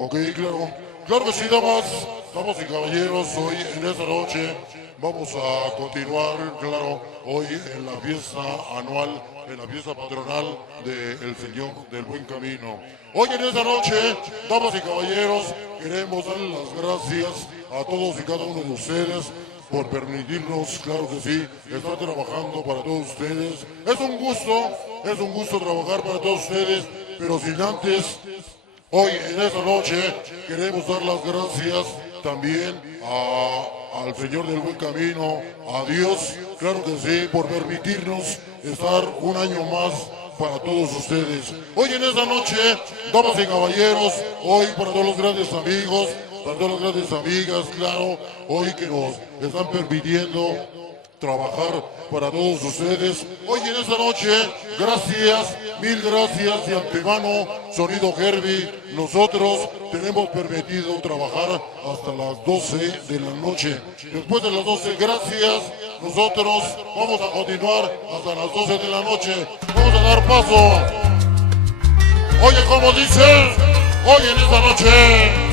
Ok, claro. Claro que sí, damas y caballeros, hoy en esta noche vamos a continuar, claro, hoy en la fiesta anual, en la fiesta patronal del Señor del Buen Camino. Hoy en esta noche, damas y caballeros, queremos darle las gracias a todos y cada uno de ustedes por permitirnos, claro que sí, estar trabajando para todos ustedes. Es un gusto trabajar para todos ustedes, pero sin antes, hoy en esta noche queremos dar las gracias también al Señor del Buen Camino, a Dios, claro que sí, por permitirnos estar un año más para todos ustedes. Hoy en esta noche, damas y caballeros, hoy para todos los grandes amigos, para todas las grandes amigas, claro, hoy que nos están permitiendo trabajar para todos ustedes. Hoy en esta noche, gracias, mil gracias de antemano, Sonido Herbie. Nosotros tenemos permitido trabajar hasta las 12 de la noche. Después de las 12, gracias, nosotros vamos a continuar hasta las 12 de la noche. Vamos a dar paso. Oye, como dice, hoy en esta noche.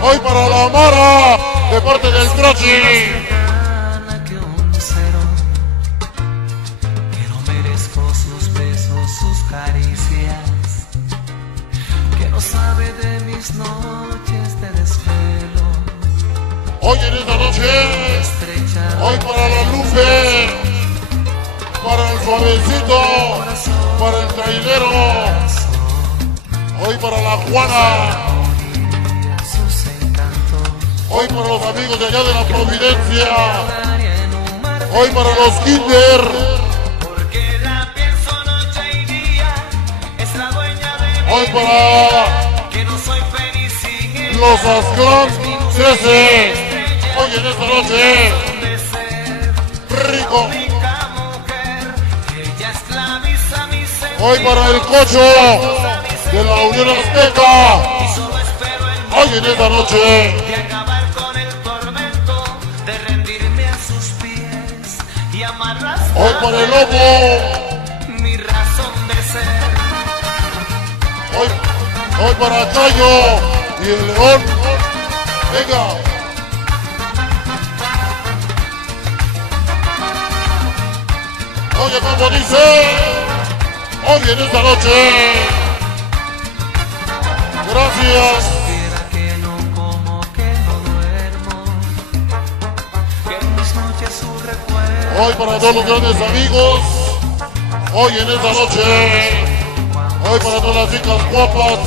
Hoy para la Mara, de parte del Crochi. Que no merezco sus besos, sus caricias, que no sabe de mis noches de desvelo. Hoy en esta noche, hoy para la Lupe, para el Suavecito, para el Trailero, hoy para la Juana. Hoy para los amigos de allá de la Providencia. Hoy para los Kinder. Porque la pienso noche y día, es la dueña de hoy mi para vida, que no soy feliz sin ella. los Asclan 13. Hoy en esta noche. Rico. Hoy para el Cocho de la Unión Azteca. Hoy en esta noche. Hoy para el Lobo, mi razón de ser. hoy para Chayo y el León. Venga. Oye, como dice, hoy en esta noche. Gracias. Que no como, que no duermo, que en mis noches su recuerdo. Hoy para todos los grandes amigos, hoy en esta noche, hoy para todas las chicas guapas,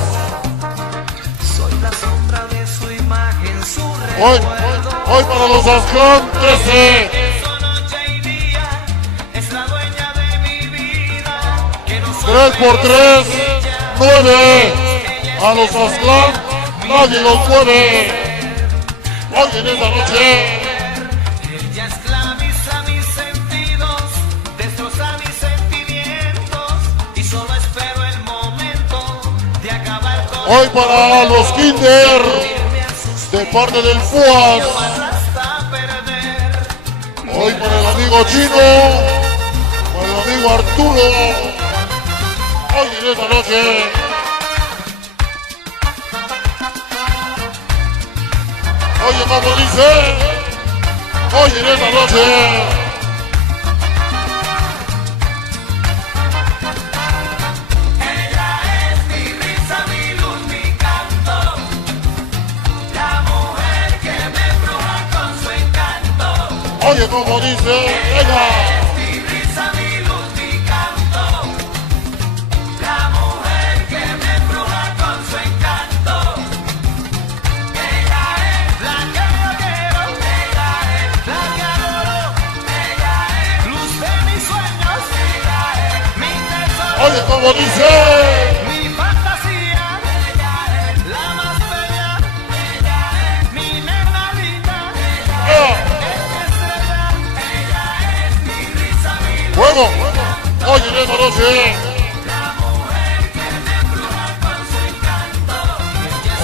soy la sombra de su imagen, su hoy para los Asclan 13, noche y día, es la dueña de mi vida, que no soy 3x3, 9, a los Asclan, nadie los mueve, hoy en esta noche. ella esclaviza mis sentidos, destroza mis sentimientos, y solo espero el momento de acabar con Hoy para los Kinder, de parte del FUAS. hasta perder. Hoy para el amigo Chino, para el amigo Arturo. Hoy en esta noche. Oye, como dice, hoy en esta noche. Oye, como dice, venga. Mi risa, mi luz, mi canto, la mujer que me embruja con su encanto. Ella es la que yo quiero, ella es la que adoro, ella es luz de mis sueños, ella es mi tesoro. Oye, como dice. Mi fantasía, ella es la más bella, ella es mi nena linda, Fuego, hoy en esta noche.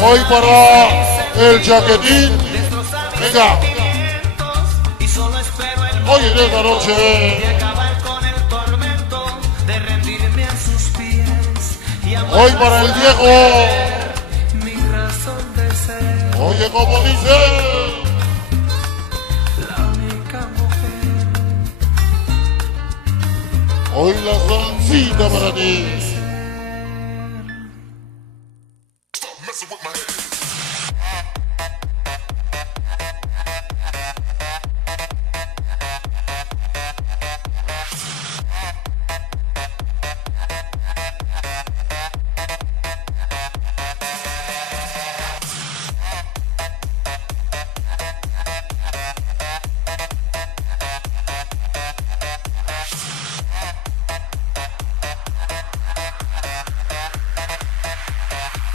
Hoy para el Chaquetín. Venga. y solo espero el Hoy en esta noche. de acabar con el Hoy para el Diego. mi razón de ser, Oye, como dice. la única mujer. Hoy la salsita para ti.